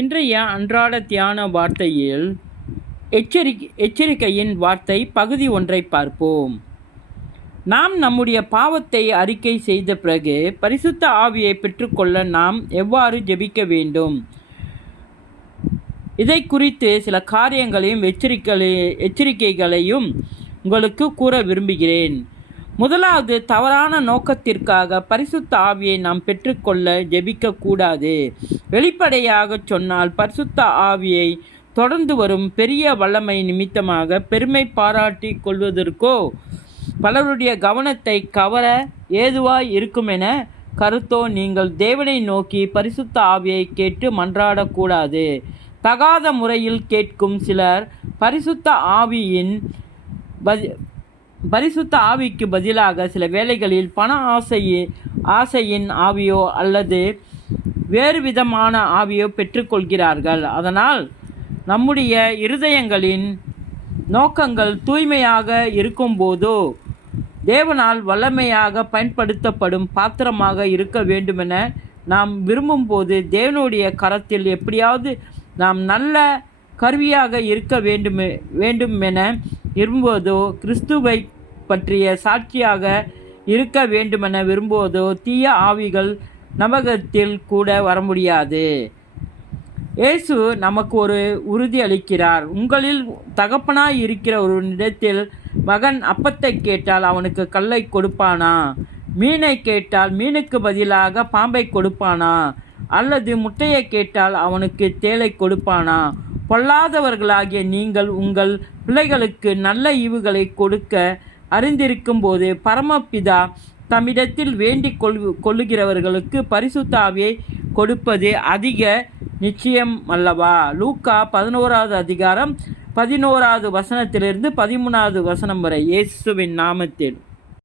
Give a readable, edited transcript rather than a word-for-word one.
இன்றைய அன்றாட தியான வார்த்தையில் எச்சரிக்கையின் வார்த்தை பகுதி 1 பார்ப்போம். நாம் நம்முடைய பாவத்தை அறிக்கை செய்த பிறகு பரிசுத்த ஆவியை பெற்றுக்கொள்ள நாம் எவ்வாறு ஜெபிக்க வேண்டும்? இதை குறித்து சில காரியங்களையும் எச்சரிக்கைகளையும் உங்களுக்கு கூற விரும்புகிறேன். முதலாவது, தவறான நோக்கத்திற்காக பரிசுத்த ஆவியை நாம் பெற்றுக்கொள்ள ஜெபிக்கக்கூடாது. வெளிப்படையாக சொன்னால், பரிசுத்த ஆவியை தொடர்ந்து வரும் பெரிய வல்லமை நிமித்தமாக பெருமை பாராட்டி கொள்வதற்கோ பலருடைய கவனத்தை கவர ஏதுவாய் இருக்குமென கருத்தோ நீங்கள் தேவனை நோக்கி பரிசுத்த ஆவியை கேட்டு மன்றாடக்கூடாது. தகாத முறையில் கேட்கும் சிலர் பரிசுத்த ஆவிக்கு பதிலாக சில வேளைகளில் பண ஆசையின் ஆவியோ அல்லது வேறு விதமான ஆவியோ பெற்றுக்கொள்கிறார்கள். அதனால் நம்முடைய இருதயங்களின் நோக்கங்கள் தூய்மையாக இருக்கும்போதோ தேவனால் வல்லமையாக பயன்படுத்தப்படும் பாத்திரமாக இருக்க வேண்டுமென நாம் விரும்பும்போது, தேவனுடைய கரத்தில் எப்படியாவது நாம் நல்ல கருவியாக இருக்க வேண்டுமென விரும்புவதோ, கிறிஸ்துவை பற்றிய சாட்சியாக இருக்க வேண்டுமென விரும்புவதோ தீய ஆவிகள் நமகத்தில் கூட வர முடியாது. இயேசு நமக்கு ஒரு உறுதி அளிக்கிறார். உங்களில் தகப்பனாய் இருக்கிற ஒரு இடத்தில் மகன் அப்பத்தை கேட்டால் அவனுக்கு கல்லை கொடுப்பானா? மீனை கேட்டால் மீனுக்கு பதிலாக பாம்பை கொடுப்பானா? அல்லது முட்டையை கேட்டால் அவனுக்கு தேளை கொடுப்பானா? பொல்லாதவர்களாகிய நீங்கள் உங்கள் பிள்ளைகளுக்கு நல்ல ஈவுகளை கொடுக்க அறிந்திருக்கும் போது பரமபிதா தம்மிடத்தில் வேண்டிக் கொள்ளுகிறவர்களுக்கு பரிசுத்த ஆவியை கொடுப்பது அதிக நிச்சயம் அல்லவா? லூக்கா 11வது அதிகாரம் 11வது வசனத்திலிருந்து 13வது வசனம் வரை. இயேசுவின் நாமத்தில்.